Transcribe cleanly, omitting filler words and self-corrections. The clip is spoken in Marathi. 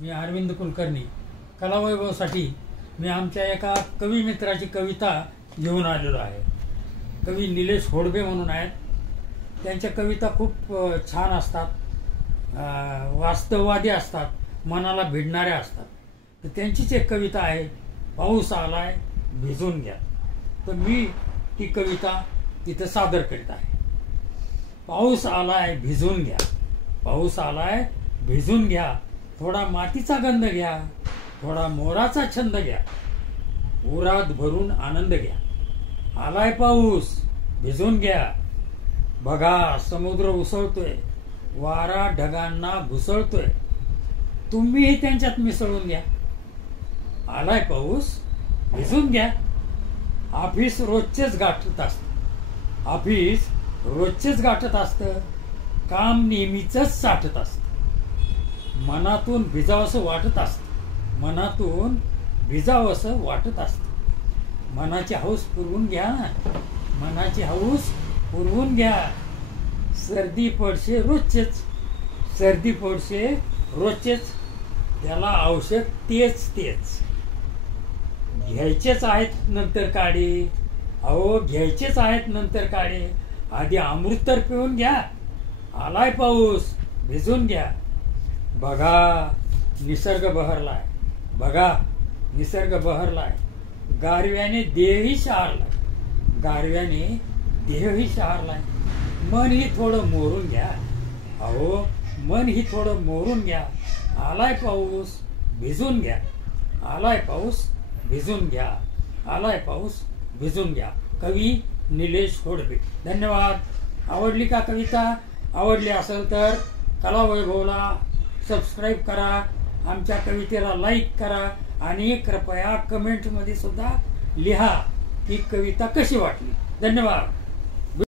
मी अरविंद कुलकर्णी. कलावैभवसाठी मी आमच्या एका कवी मित्राची कविता घेऊन आलेलो आहे. कवी निलेश होडबे म्हणून आहेत. त्यांच्या कविता खूप छान असतात, वास्तववादी असतात, मनाला भिडणाऱ्या असतात. तर त्यांचीच एक कविता आहे, पाऊस आलाय भिजून घ्या. तर मी ती कविता तिथं सादर करीत आहे. पाऊस आलाय भिजून घ्या, पाऊस आलाय भिजून घ्या. थोडा मातीचा गंध घ्या, थोडा मोराचा छंद घ्या. उरात भरून आनंद घ्या. आलाय पाऊस भिजून घ्या. बघा समुद्र उसळतोय, वारा ढगांना घुसळतोय. तुम्हीही त्यांच्यात मिसळून घ्या. आलाय पाऊस भिजून घ्या. ऑफिस रोजचेच गाठत असत, ऑफिस रोजचेच गाठत असतं. काम नेहमीच साठत असतं. मनातून भिजावंसं वाटत असतं, मनातून भिजावंसं वाटत असतं. मनाची हौस पुरवून घ्या, मनाची हौस पुरवून घ्या. सर्दी पडशे रोजचेच, सर्दी पडशे रोजचेच. त्याला औषध तेच तेच. घ्यायचेच आहेत नंतर काढे, अहो घ्यायचेच आहेत नंतर काढे. आधी अमृत तर पिऊन घ्या. आलाय पाऊस भिजून घ्या. बघा निसर्ग बहरलाय, बघा निसर्ग बहरलाय. गारव्याने देहही शहारलाय, गारव्याने देहही शहारलाय. मन ही थोडं मोरून घ्या, अहो मन ही थोडं मोरून घ्या. आलाय पाऊस भिजून घ्या. आलाय पाऊस भिजून घ्या. आलाय पाऊस भिजून घ्या. कवी निलेश होडबे. धन्यवाद. आवडली का कविता? आवडली असेल तर कलावैभवला सबस्क्राईब करा, आमच्या कवितेला लाईक करा आणि कृपया कमेंटमध्ये सुद्धा लिहा की कविता कशी वाटली. धन्यवाद.